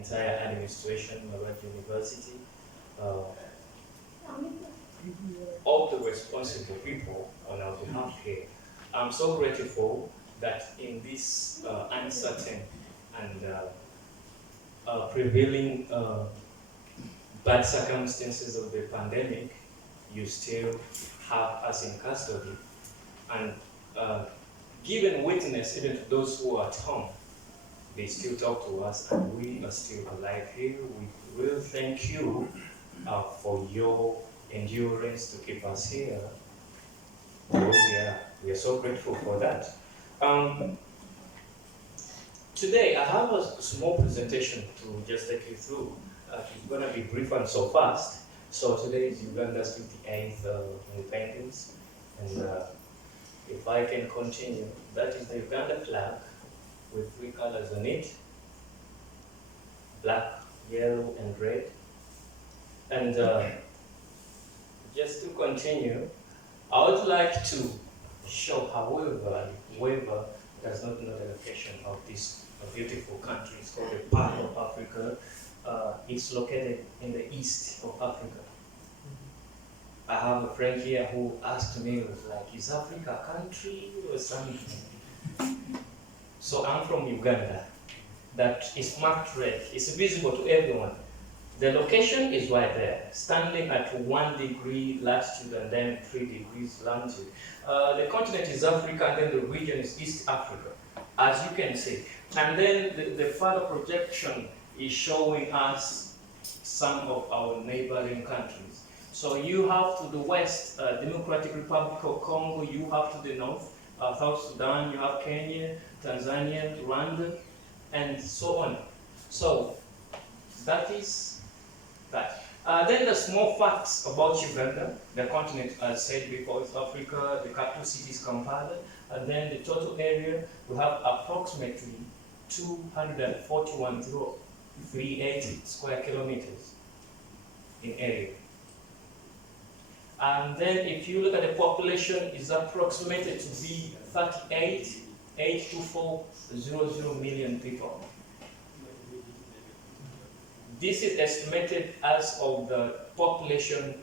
entire administration at university, uh, all the responsible people on our behalf here. I'm so grateful that in this uncertain and prevailing bad circumstances of the pandemic, you still have us in custody and given witness even to those who are at home. They still talk to us and we are still alive here. We will thank you for your endurance to keep us here. We are so grateful for that. Today I have a small presentation to just take you through. It's going to be brief and so fast. So today is Uganda's 58th independence, and if I can continue, that is the Uganda flag with three colors on it: black, yellow, and red. And just to continue, I would like to show, however, whoever does not know the location of this beautiful country, it's called the Pearl of Africa. It's located in the east of Africa. I have a friend here who asked me, was like, is Africa a country or something? So I'm from Uganda. That is marked red. It's visible to everyone. The location is right there, standing at 1 degree latitude and then 3 degrees longitude. The continent is Africa, and then the region is East Africa, as you can see. And then the further projection is showing us some of our neighboring countries. So you have to the west, Democratic Republic of Congo, you have to the north, South Sudan, you have Kenya, Tanzania, Rwanda, and so on. So that is that. Then the small facts about Uganda. The continent, as said before, is Africa. The capital city is Kampala. And then the total area, we have approximately 241,380 square kilometers in area. And then if you look at the population, is approximated to be 38,824,000 million people. This is estimated as of the population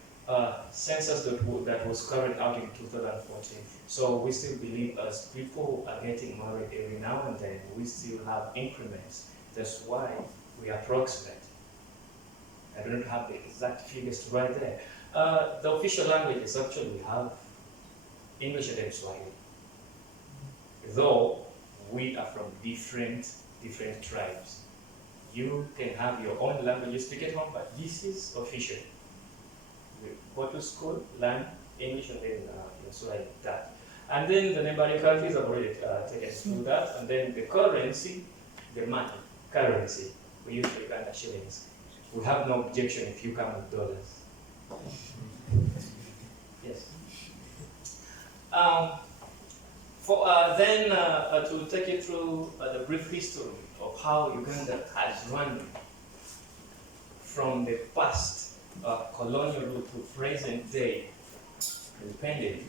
census that was carried out in 2014. So we still believe as people are getting married every now and then, we still have increments. That's why we approximate. I don't have the exact figures to write there. The official languages actually we have English and Swahili. Though we are from different tribes. You can have your own language you speak at home, but this is official. We go to school, learn English, and then it's like that. And then the neighboring countries have already taken us through that. And then the currency, the money, currency, we use the Uganda shillings. We have no objection if you come with dollars. Yes. Then to take you through the brief history of how Uganda has run from the past colonial rule to present day independent.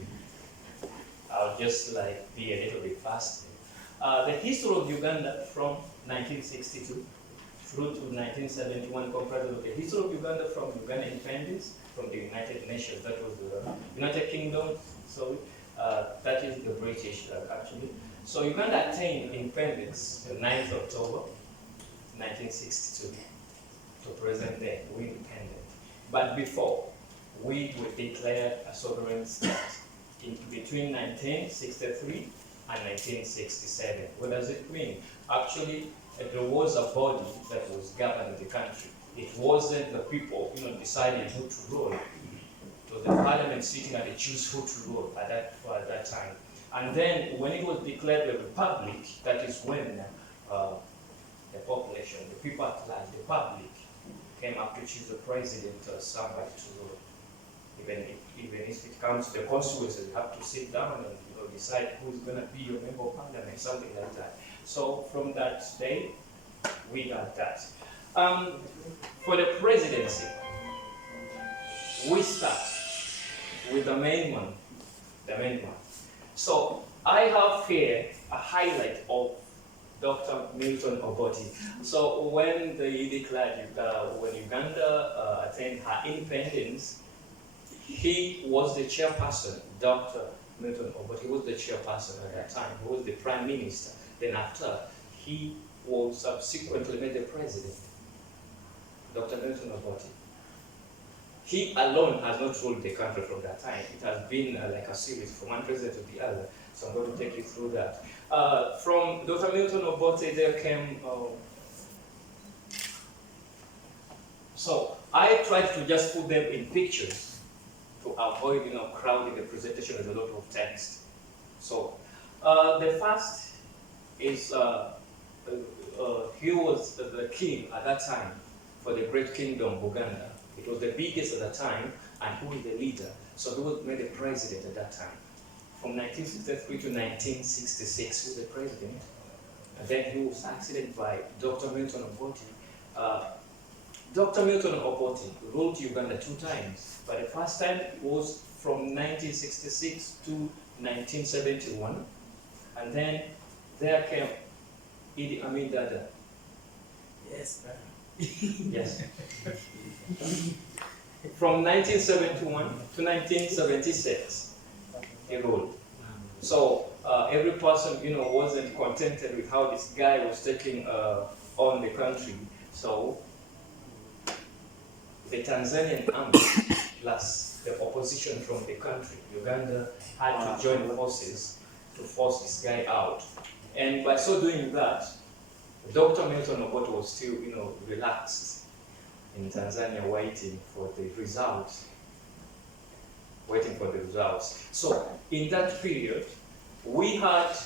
I'll just be a little bit fast. The history of Uganda from 1962 through to 1971 comprises of the history of Uganda from Uganda independence from the United Nations, that was the United Kingdom, so that is the British actually. So Uganda attained independence the 9th of October 1962 to present day, we independent. But before, we were declared a sovereign state in between 1963 and 1967. What does it mean? Actually, there was a body that was governing the country. It wasn't the people, deciding who to rule. It was the parliament sitting and they choose who to rule at that time. And then when it was declared a republic, that is when the population, the people at large, the public, came up to choose the president or somebody to rule. Even if it comes to the constituency, you have to sit down and decide who's going to be your member of parliament, something like that. So from that day, we got that. For the presidency, we start with the main one. So I have here a highlight of Dr. Milton Obote. So when he declared, when Uganda attained her independence, he was the chairperson. Dr. Milton Obote, he was the chairperson at that time. He was the prime minister. Then after, he was subsequently made the president. Dr. Milton Obote. He alone has not ruled the country from that time. It has been like a series from one president to the other. So I'm going to take you through that. From Dr. Milton Obote, there came. So I tried to just put them in pictures to avoid, crowding the presentation with a lot of text. So the first is he was the king at that time for the great kingdom of Uganda. It was the biggest at the time, and who was the leader. So he was made the president at that time. From 1963 to 1966, he was the president. And then he was succeeded by Dr. Milton Obote. Dr. Milton Obote ruled Uganda 2 times. But the first time was from 1966 to 1971. And then there came Idi Amin Dada. Yes, sir. Yes. From 1971 to 1976, he ruled. So every person, wasn't contented with how this guy was taking on the country. So the Tanzanian army plus the opposition from the country, Uganda, had to join forces to force this guy out. And by so doing that, Dr. Milton Obote was still, relaxed in Tanzania waiting for the results. So in that period, we had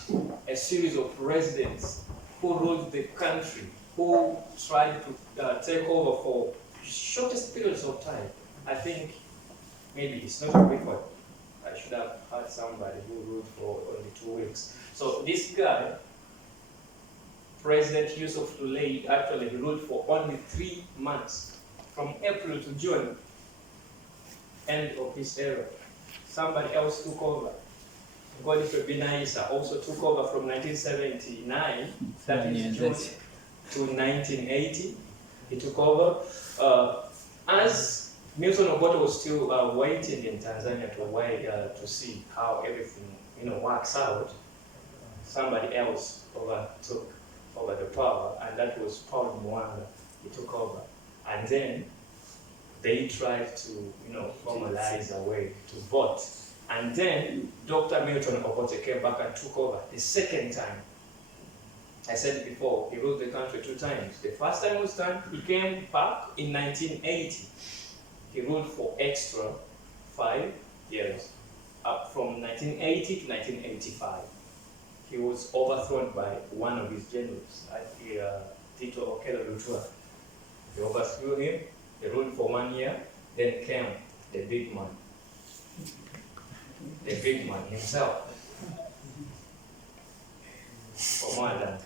a series of presidents who ruled the country, who tried to take over for shortest periods of time. I think maybe it's not a record. I should have had somebody who ruled for only 2 weeks. So this guy, President Yusuf Lulei, actually ruled for only 3 months, from April to June, end of his era. Somebody else took over. Godfrey Binaisa also took over from 1979, that is June, to 1980. He took over. As Milton Obote was still waiting in Tanzania to see how everything works out, somebody else overtook over the power, and that was Paul Mwanga. He took over, and then they tried to formalize a way to vote, and then Dr. Milton Obote came back and took over the second time. I said it before, he ruled the country 2 times. The first time was done, he came back in 1980. He ruled for extra 5 years, up from 1980 to 1985. He was overthrown by one of his generals, Tito Okello Lutwa. They overthrew him, he ruled for 1 year, then came the big man himself, for more than.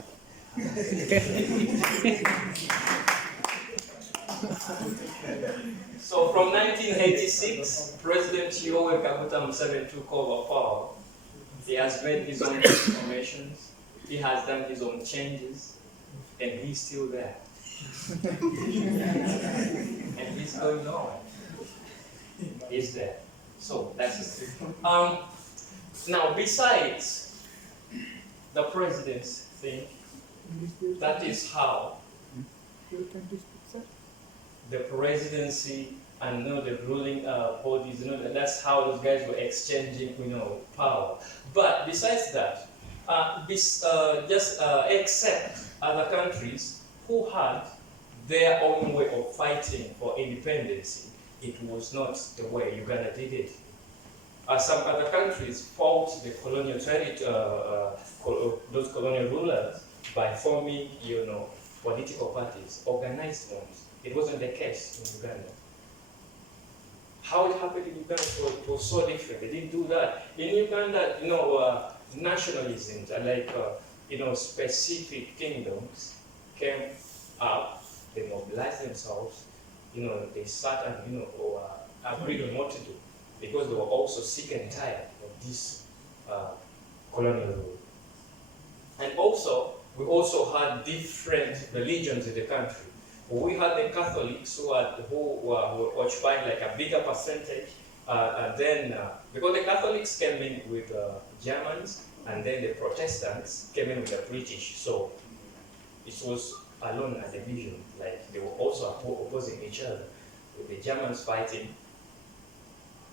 So from 1986, President Yoweri Kaguta Museveni took over power. He has made his own transformations, he has done his own changes, and he's still there. And he's going on. He's there. So that's it. Now, besides the president's thing, that is how the presidency and the ruling bodies, that's how those guys were exchanging, power. But besides that, except other countries who had their own way of fighting for independence, it was not the way Uganda did it. Some other countries fought the colonial those colonial rulers by forming, political parties, organized ones. It wasn't the case in Uganda. How it happened in Uganda, it was so different. They didn't do that. In Uganda, nationalisms are like, specific kingdoms came up, they mobilized themselves, they sat and, agreed on what to do, because they were also sick and tired of this colonial rule. And also, we also had different religions in the country. We had the Catholics who were occupying like a bigger percentage. And then, because the Catholics came in with Germans, and then the Protestants came in with the British. So it was alone a division. Like they were also opposing each other, with the Germans fighting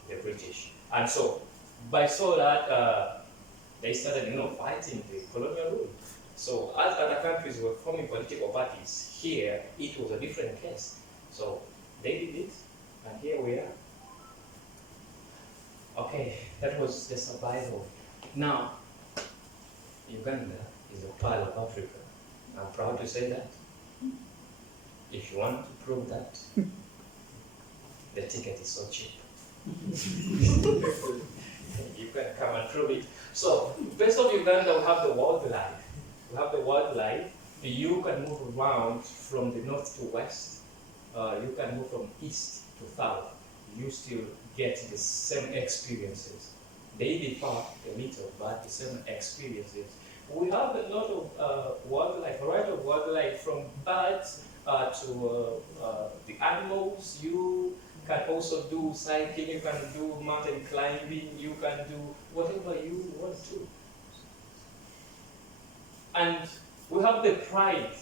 the British. And so, by so that, they started, fighting the colonial rule. So as other countries were forming political parties, here it was a different case. So they did it, and here we are. Okay, that was the survival. Now, Uganda is a pearl of Africa. I'm proud to say that. If you want to prove that, the ticket is so cheap. You can come and prove it. So, based on Uganda, we have the wildlife. We have the wildlife. You can move around from the north to west. You can move from east to south. You still get the same experiences. They differ a little, but the same experiences. We have a lot of wildlife, a variety of wildlife, from birds to the animals. You can also do cycling, you can do mountain climbing, you can do whatever you want to. And we have the pride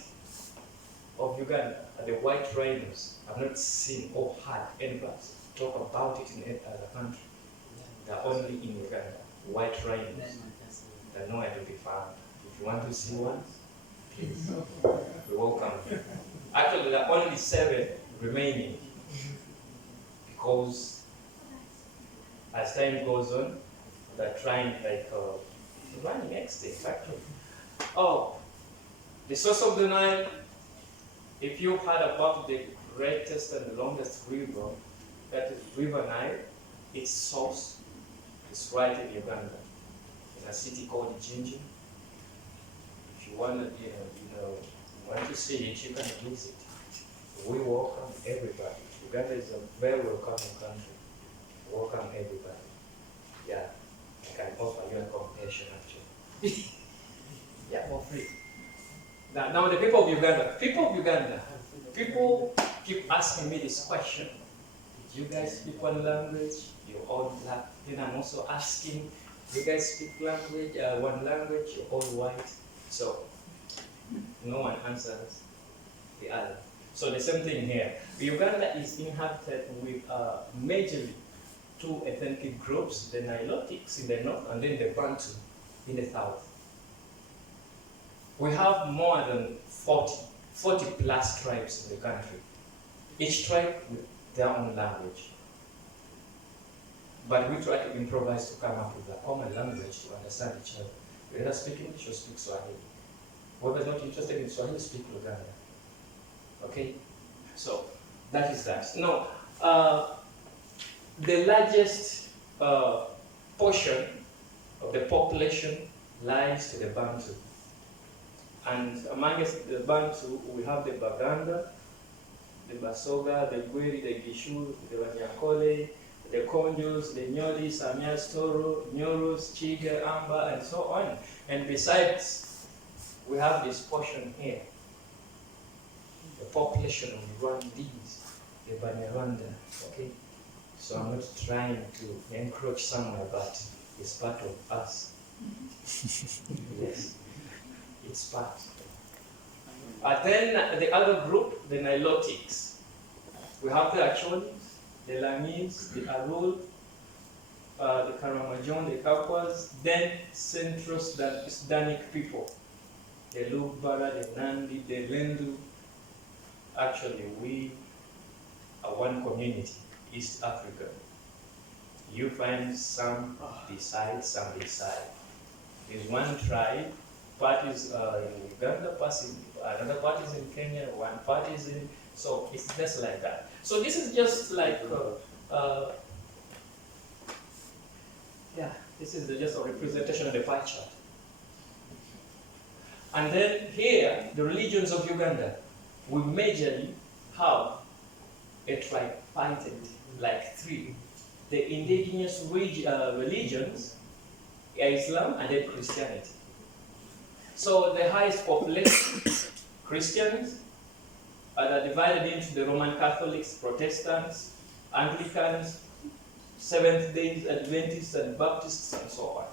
of Uganda, the white rhinos. I've not seen or heard anybody talk about it in any other country. They're only in Uganda. White rhinos. They're nowhere to be found. If you want to see one, please, we welcome you. Actually, there are only 7 remaining, because as time goes on, they're trying running extinct actually. Oh, the source of the Nile. If you heard about the greatest and the longest river, that is River Nile, its source is right in Uganda, in a city called Jinji. If you want to see it, you can visit. We welcome everybody. Uganda is a very welcoming country. Welcome everybody. Yeah, I can offer you a accommodation actually. Yeah, for free. Now the people of Uganda, people keep asking me this question. Did you guys speak one language? You're all black. Then I'm also asking, do you guys speak one language? You're all white. So no one answers the other. So the same thing here. Uganda is inhabited with majorly 2 ethnic groups, the Nilotics in the north and then the Bantu in the south. We have more than 40 plus tribes in the country. Each tribe with their own language. But we try to improvise to come up with a common language to understand each other. We either speak English or speak Swahili. Whoever is not interested in Swahili, speak Luganda. Okay? So, that is that. Now, the largest portion of the population lies to the Bantu. And amongst the Bantu, we have the Baganda, the Basoga, the Gweri, the Gishu, the Wanyankole, the Konjos, the Nyoli, Samias, Toro, Nyorus, Chiga, Amba, and so on. And besides, we have this portion here, the population of the Rwandese, the Banyarwanda, okay? So I'm not trying to encroach somewhere, but it's part of us. Yes, it's part. Then the other group, the Nilotics. We have the Acholis, the Langis, the Arul, the Karamajon, the Kakwas, then Central Sudanic people, the Lugbara, the Nandi, the Lendu. Actually, we are one community, East Africa. You find some this side, some this side. There's one tribe, part is in Uganda, another part is in Kenya, one part is in, so it's just like that. So this is just like, this is just a representation of the pie chart. And then here, the religions of Uganda, we majorly have a tripartite, like 3. The indigenous religions, Islam and then Christianity. So the highest population, Christians, are divided into the Roman Catholics, Protestants, Anglicans, Seventh-day Adventists, and Baptists, and so on.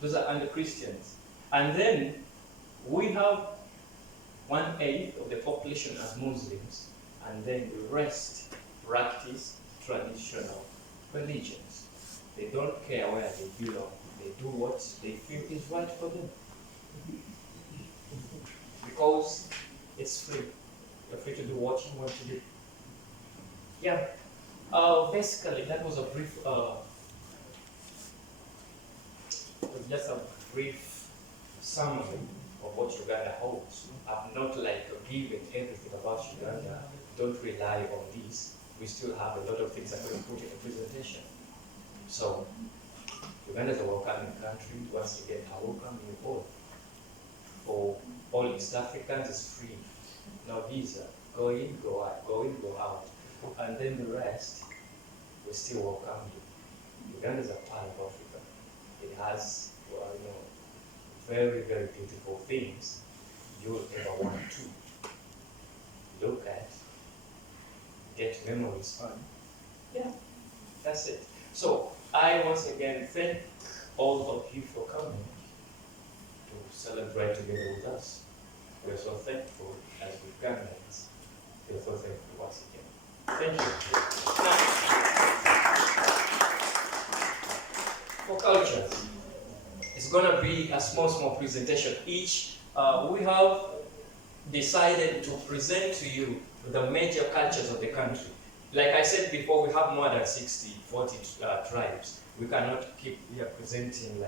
Those are under Christians. And then we have 1/8 of the population as Muslims, and then the rest practice traditional religions. They don't care where they belong. They do what they feel is right for them. Because it's free. You're free to do what you want to do. Yeah. Basically, that was a brief, just a brief summary of what Uganda holds. I've not given everything about Uganda. Don't rely on this. We still have a lot of things I'm going to put in the presentation. So, Uganda is a welcoming country. Once again, I welcome you all. For all East Africans, it's free. No visa. Go in, go out. Go in, go out. And then the rest, we still welcome you. Uganda is a part of Africa. It has, very, very beautiful things you'll ever want to look at, get memories on. Yeah, that's it. So I once again thank all of you for coming to celebrate together with us. We're so thankful as Ugandans. We're so thankful once again. Thank you. Now, for cultures, it's going to be a small presentation. Each, we have decided to present to you the major cultures of the country. Like I said before, we have more than 40 tribes. We cannot keep presenting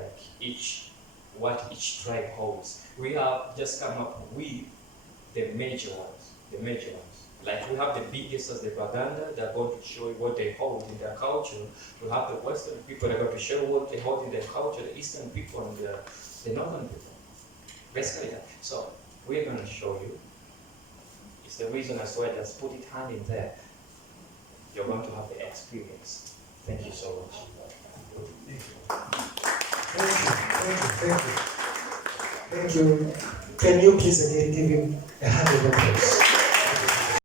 what each tribe holds. We have just come up with the major ones. Like we have the biggest as the Baganda, they're going to show you what they hold in their culture. We have the Western people, they're going to show what they hold in their culture, the Eastern people and the Northern people. Basically that. So we're going to show you. It's the reason as to why I just put it hand in there. You're going to have the experience. Thank you so much. Thank you. Can you please again give him a hand of applause?